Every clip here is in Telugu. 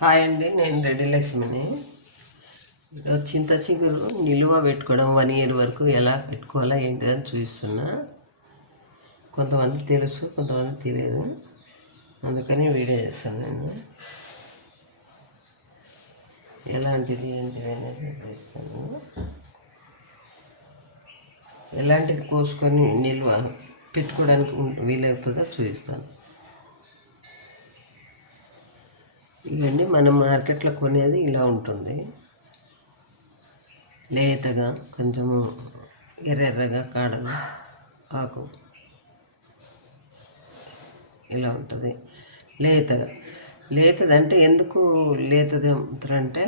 హాయ్ అండి, నేను రెడ్డి లక్ష్మిని. ఈరోజు చింత చిగురు నిలువ పెట్టుకోవడం 1 ఇయర్ వరకు ఎలా పెట్టుకోవాలా ఏంటి అని చూపిస్తున్నా. కొంతమంది తెలుసు, కొంతమంది తెలియదు, అందుకని వీడియో చేస్తాను. నేను ఎలాంటిది ఏంటిది అనేది చూపిస్తాను. ఎలాంటిది కోసుకొని నిల్వ పెట్టుకోవడానికి వీలవుతుందో చూపిస్తాను. ఇవన్నీ మనం మార్కెట్లో కొనేది ఇలా ఉంటుంది, లేతగా కొంచెము ఎర్రెర్రగా కాడలు ఆకు ఇలా ఉంటుంది. లేతదంటే ఎందుకు లేతది అమ్ముతారంటే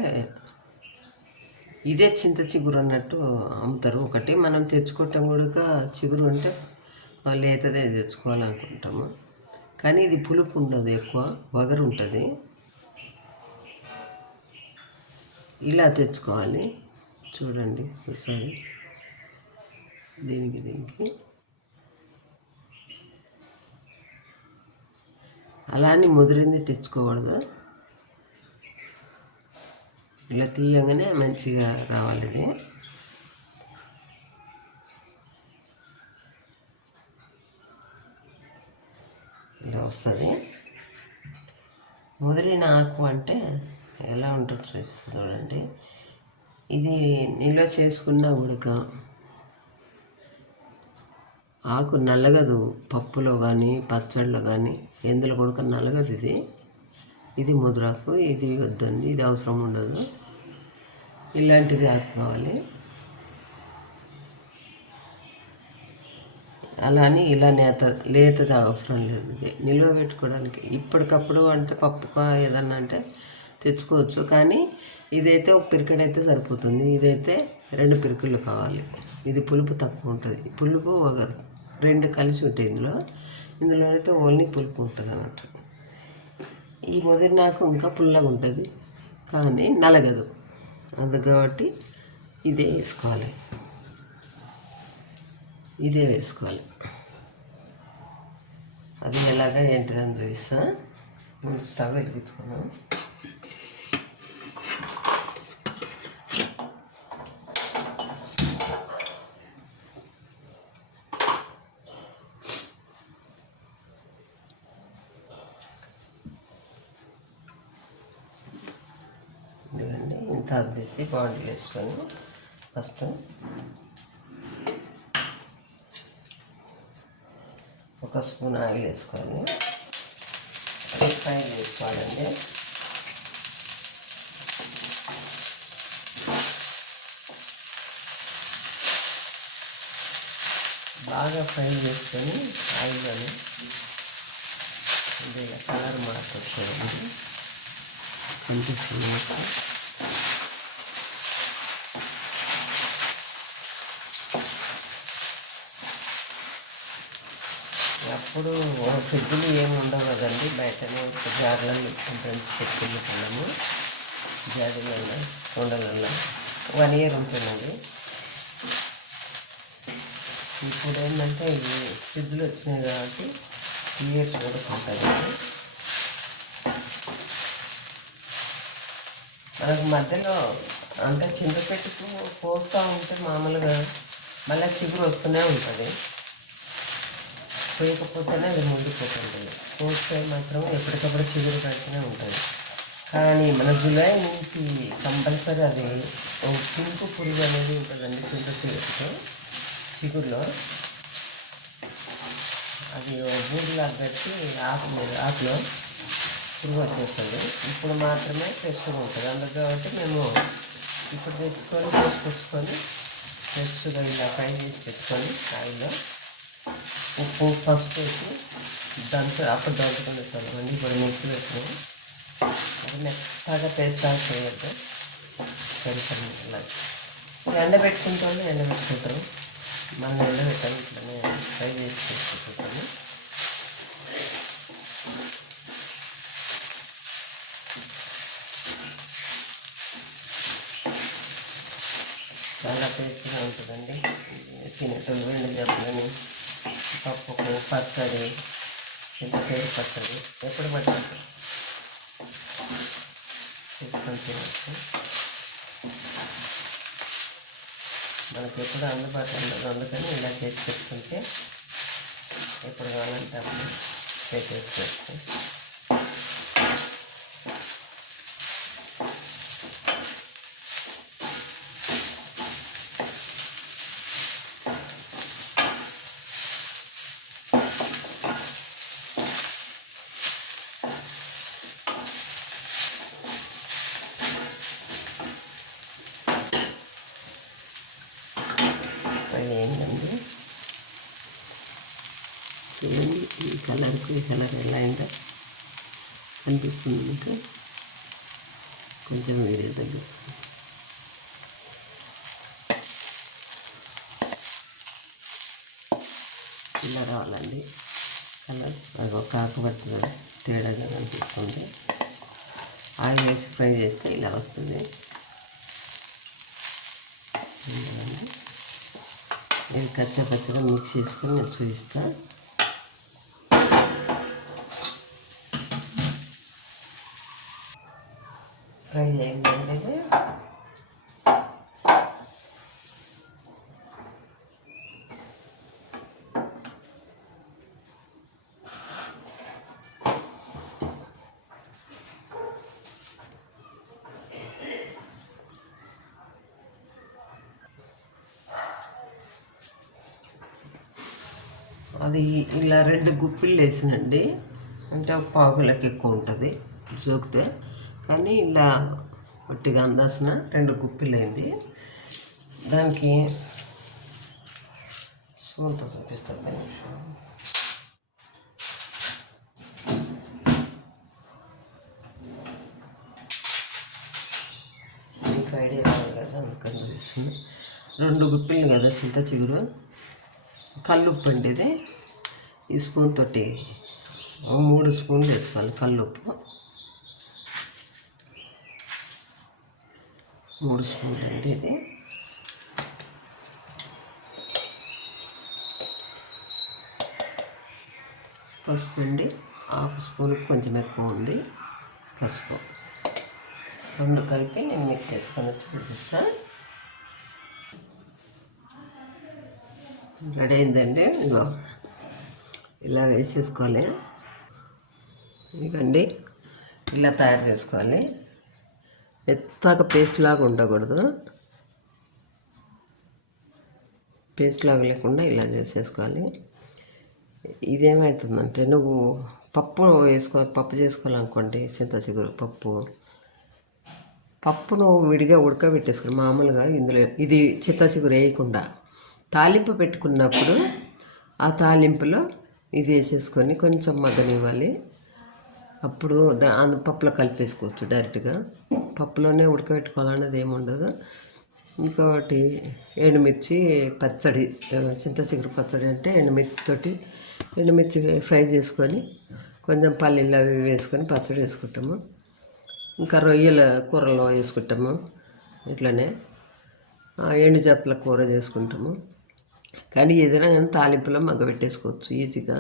ఇదే చింత చిగురు అన్నట్టు అమ్ముతారు. ఒకటి మనం తెచ్చుకోవటం కూడా చిగురు అంటే లేతదే తెచ్చుకోవాలనుకుంటాము, కానీ ఇది పులుపు ఉండదు, ఎక్కువ వగరు ఉంటుంది. ఇలా తెచ్చుకోవాలి. చూడండి ఒకసారి, దీనికి అలా అని ముదిరింది తెచ్చుకోకూడదు. ఇలా తీయగానే మంచిగా రావాలి. ఇది ఇలా వస్తుంది. ముదిరిన ఆకు అంటే ఎలా ఉంటుందో చూడండి. ఇది నిల్వ చేసుకున్న ఉడక ఆకు నల్లగదు, పప్పులో కానీ పచ్చళ్ళలో కానీ ఎందులో కూడా నల్లగదు. ఇది ముదురాకు, ఇది వద్దండి, ఇది అవసరం ఉండదు. ఇలాంటిది ఆకు కావాలి. అలా అని ఇలా లేతది అవసరం లేదు. ఇది నిల్వ పెట్టుకోవడానికి ఇప్పటికప్పుడు అంటే పప్పుగా ఏదన్నా అంటే తెచ్చుకోవచ్చు, కానీ ఇదైతే ఒక పిరికెడైతే సరిపోతుంది. ఇదైతే 2 పిరికిళ్ళు కావాలి. ఇది పులుపు తక్కువ ఉంటుంది, పులుపు వగరు 2 కలిసి ఉంటాయి. ఇందులో అయితే ఓన్లీ పులుపు ఉంటుంది అన్నట్టు. ఈ ముదిరినాకు ఇంకా పుల్లగా ఉంటుంది, కానీ నలగదు. అది కాబట్టి ఇదే వేసుకోవాలి. అది ఎలాగా ఏంటిదని చూపిస్తా. ముందు స్టవ్ వెలిగించుకున్నాం. ఎందుకంటే ఇంత అద్దేసి బాండిల్ వేసుకొని ఫస్ట్ ఒక స్పూన్ ఆయిల్ వేసుకోవాలి. ఆయిల్ వేసుకోవాలండి. బాగా ఫ్రై చేసుకొని ఆయిల్లోనే ఇది కలర్ మార్చుకోవాలి. కనిపిస్తుంది. అప్పుడు ఫ్రిడ్జ్లు ఏమి ఉండవు కదండి, బయటనే జార్లలో పెట్టుకుని తిన్నాము. జాడీలలో కుండలలో 1 ఇయర్ ఉంటుందండి. ఇప్పుడు ఏంటంటే ఈ ఫ్రిడ్జ్లు వచ్చినాయి కాబట్టి ఇయర్స్ కూడా ఉంటుంది. మనకు మధ్యలో అంటే చింతపెట్టుకు పోస్తూ ఉంటే మామూలుగా మళ్ళీ చిగురు వస్తూనే ఉంటుంది. పోయకపోతేనే అది ముడిపోతుంది. పోస్తే మాత్రం ఎప్పటికప్పుడు చిగురు కడుతూనే ఉంటుంది. కానీ మన జూలై నుంచి కంపల్సరీ అది పింకు పురుగు అనేది ఉంటుందండి. చిగురులో అది బూడిలాగా కట్టి ఆకులో పురుగు వచ్చేస్తుంది. ఇప్పుడు మాత్రమే ఫ్రెష్గా ఉంటుంది. అందుకు కాబట్టి మేము ఇప్పుడు తీసుకొచ్చుకొని ఫ్రెష్గా ఇలా ఫ్రై చేసి పెట్టుకొని ఆయిల్లో ఉప్పు పసుపు వేసి అప్పుడు దంచుకొని వేస్తామండి. ఇప్పుడు మిక్సీ పెట్టుకొని అది మెత్తగా పేస్ట్ చేయొద్దు. సరిపడి ఇలా ఎండబెట్టుకుంటారు. మనం ఎండబెట్టాలి. ఇట్లనే ఫ్రై చేసి పెట్టుకుంటాము. చాలా టేస్ట్గా ఉంటుందండి. తినేటోళ్ళు వెండి జబ్బులని, పప్పుకు పచ్చడి, చింతకాయ పచ్చడి ఎప్పుడు పడుతుంది. చేసుకొని తినచ్చు. మనకి ఎప్పుడు అందుబాటులో ఉండదు, అందుకని ఇలా చేసి పెట్టుకుంటే ఎప్పుడు కావాలంటే అప్పుడు పెట్టేసుకోవచ్చు. ఏంటండి చూడండి, ఈ కలర్కి ఈ కలర్ ఎలా అయిందో అనిపిస్తుంది మీకు. కొంచెం వీడియో దగ్గర ఇలా రావాలండి కలర్. అది ఒక ఆకుపచ్చ తేడాగా అనిపిస్తుంది. ఆయిల్ వేసి ఫ్రై చేస్తే ఇలా వస్తుంది. ఇది కచ్చపచ్చగా మిక్స్ చేసుకొని నేను చూపిస్తాను. ఫ్రై అయిందండి ఇది. అది ఇలా 2 గుప్పిళ్ళు వేసినండి, అంటే ఒక పావులకి ఎక్కువ ఉంటుంది జోకితే, కానీ ఇలా ఒట్టిగా అందాల్సిన 2 గుప్పిళ్ళు అయింది. దానికి స్పూన్తో చూపిస్తాను. మీకు ఐడియా రాదు కదా, అందుకని చూపిస్తుంది. 2 గుప్పిళ్ళు కదా చింత చిగురు. కల్లుప్పు అండి ఇది. ఈ స్పూన్ తోటి 3 స్పూన్లు వేసుకోవాలి కల్లుప్పు. 3 స్పూన్లు అండి ఇది. పసుపు అండి, 1/2 స్పూన్ కొంచెం ఎక్కువ ఉంది పసుపు. 2 కలిపి నేను మిక్స్ చేసుకొని వచ్చి చూపిస్తాను. రెడీ అయిందండి. ఇగో ఇలా వేసేసుకోవాలి. ఇదండి ఇలా తయారు చేసుకోవాలి. మెత్తగా పేస్ట్ లాగా ఉండకూడదు, పేస్ట్ లాగా లేకుండా ఇలా చేసేసుకోవాలి. ఇదేమవుతుందంటే నువ్వు పప్పు చేసుకోవాలనుకోండి, చింత చిగురు పప్పు నువ్వు విడిగా ఉడకబెట్టేసుకోవాలి మామూలుగా. ఇందులో ఇది చింత చిగురు వేయకుండా తాలింపు పెట్టుకున్నప్పుడు ఆ తాలింపులో ఇది వేసేసుకొని కొంచెం మగ్గనివ్వాలి. అప్పుడు పప్పులో కలిపేసుకోవచ్చు డైరెక్ట్గా. పప్పులోనే ఉడకబెట్టుకోవాలన్నది ఏముండదు. ఇంకొకటి ఎండుమిర్చి పచ్చడి, చింత చిగురు పచ్చడి అంటే ఎండుమిర్చి ఫ్రై చేసుకొని కొంచెం పల్లీలు అవి వేసుకొని పచ్చడి వేసుకుంటాము. ఇంకా రొయ్యల కూరలో వేసుకుంటాము. ఇట్లనే ఎండు చేపల కూర చేసుకుంటాము. కానీ ఏదైనా కానీ తాలింపులో మగ్గబెట్టేసుకోవచ్చు ఈజీగా.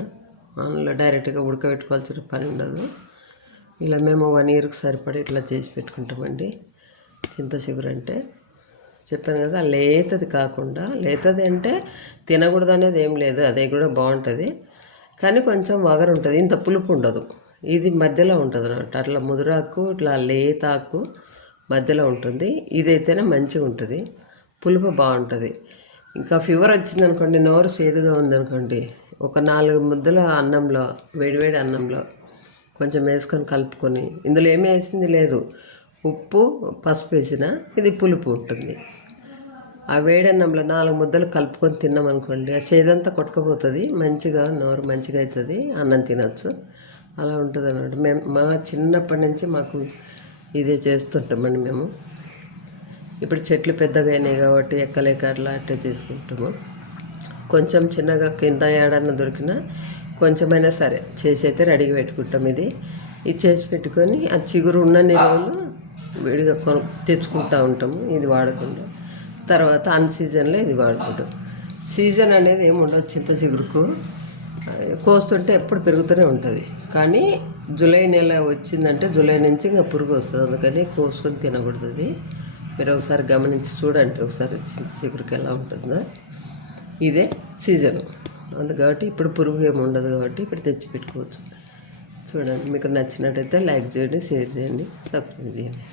అందులో డైరెక్ట్గా ఉడకబెట్టుకోవాల్సిన పని ఉండదు. ఇలా మేము 1 ఇయర్కి సరిపడి ఇట్లా చేసి పెట్టుకుంటామండి. చింత చిగురు అంటే చెప్పాను కదా, లేతది కాకుండా, లేతది అంటే తినకూడదు అనేది ఏం లేదు, అదే కూడా బాగుంటుంది. కానీ కొంచెం వగరు ఉంటుంది, ఇంత పులుపు ఉండదు. ఇది మధ్యలో ఉంటుంది అన్నమాట. అట్లా ముదురాకు ఇట్లా లేతాకు మధ్యలో ఉంటుంది. ఇదైతేనే మంచిగా ఉంటుంది, పులుపు బాగుంటుంది. ఇంకా ఫీవర్ వచ్చిందనుకోండి, నోరు సేదుగా ఉందనుకోండి, ఒక 4 ముద్దల అన్నంలో, వేడివేడి అన్నంలో కొంచెం వేసుకొని కలుపుకొని, ఇందులో ఏమీ వేసింది లేదు, ఉప్పు పసుపు వేసిన ఇది పులుపు ఉంటుంది. ఆ వేడి అన్నంలో 4 ముద్దలు కలుపుకొని తిన్నామనుకోండి, ఆ సేదంతా కొట్టుకుపోతుంది, మంచిగా నోరు మంచిగా అవుతుంది, అన్నం తినచ్చు. అలా ఉంటుంది అన్నమాట. మా చిన్నప్పటి నుంచి మాకు ఇదే చేస్తుంటామండి మేము. ఇప్పుడు చెట్లు పెద్దగా అయినాయి కాబట్టి ఎక్కలేక అట్లా చేసుకుంటాము. కొంచెం చిన్నగా కింద ఏడన్నా దొరికినా కొంచెమైనా సరే చేసి అయితే రెడీగా పెట్టుకుంటాం. ఇది చేసి పెట్టుకొని ఆ చిగురు ఉన్నన్ని రోజులు విడిగా తెచ్చుకుంటూ ఉంటాము. ఇది వాడకుండా తర్వాత అన్ సీజన్లో ఇది వాడుకుంటాం. సీజన్ అనేది ఏమి ఉండదు చింత చిగురుకు. కోస్తుంటే ఎప్పుడు పెరుగుతూనే ఉంటుంది. కానీ జూలై నెల వచ్చిందంటే జూలై నుంచి ఇంకా పురుగు వస్తుంది, అందుకని కోసుకొని తినకూడదు. అది మీరు ఒకసారి గమనించి చూడండి, ఒకసారి చిగురికి ఎలా ఉంటుందో. ఇదే సీజను కాబట్టి ఇప్పుడు పురుగు ఏమి ఉండదు కాబట్టి ఇప్పుడు తెచ్చి పెట్టుకోవచ్చు. చూడండి, మీకు నచ్చినట్టయితే లైక్ చేయండి, షేర్ చేయండి, సబ్స్క్రైబ్ చేయండి.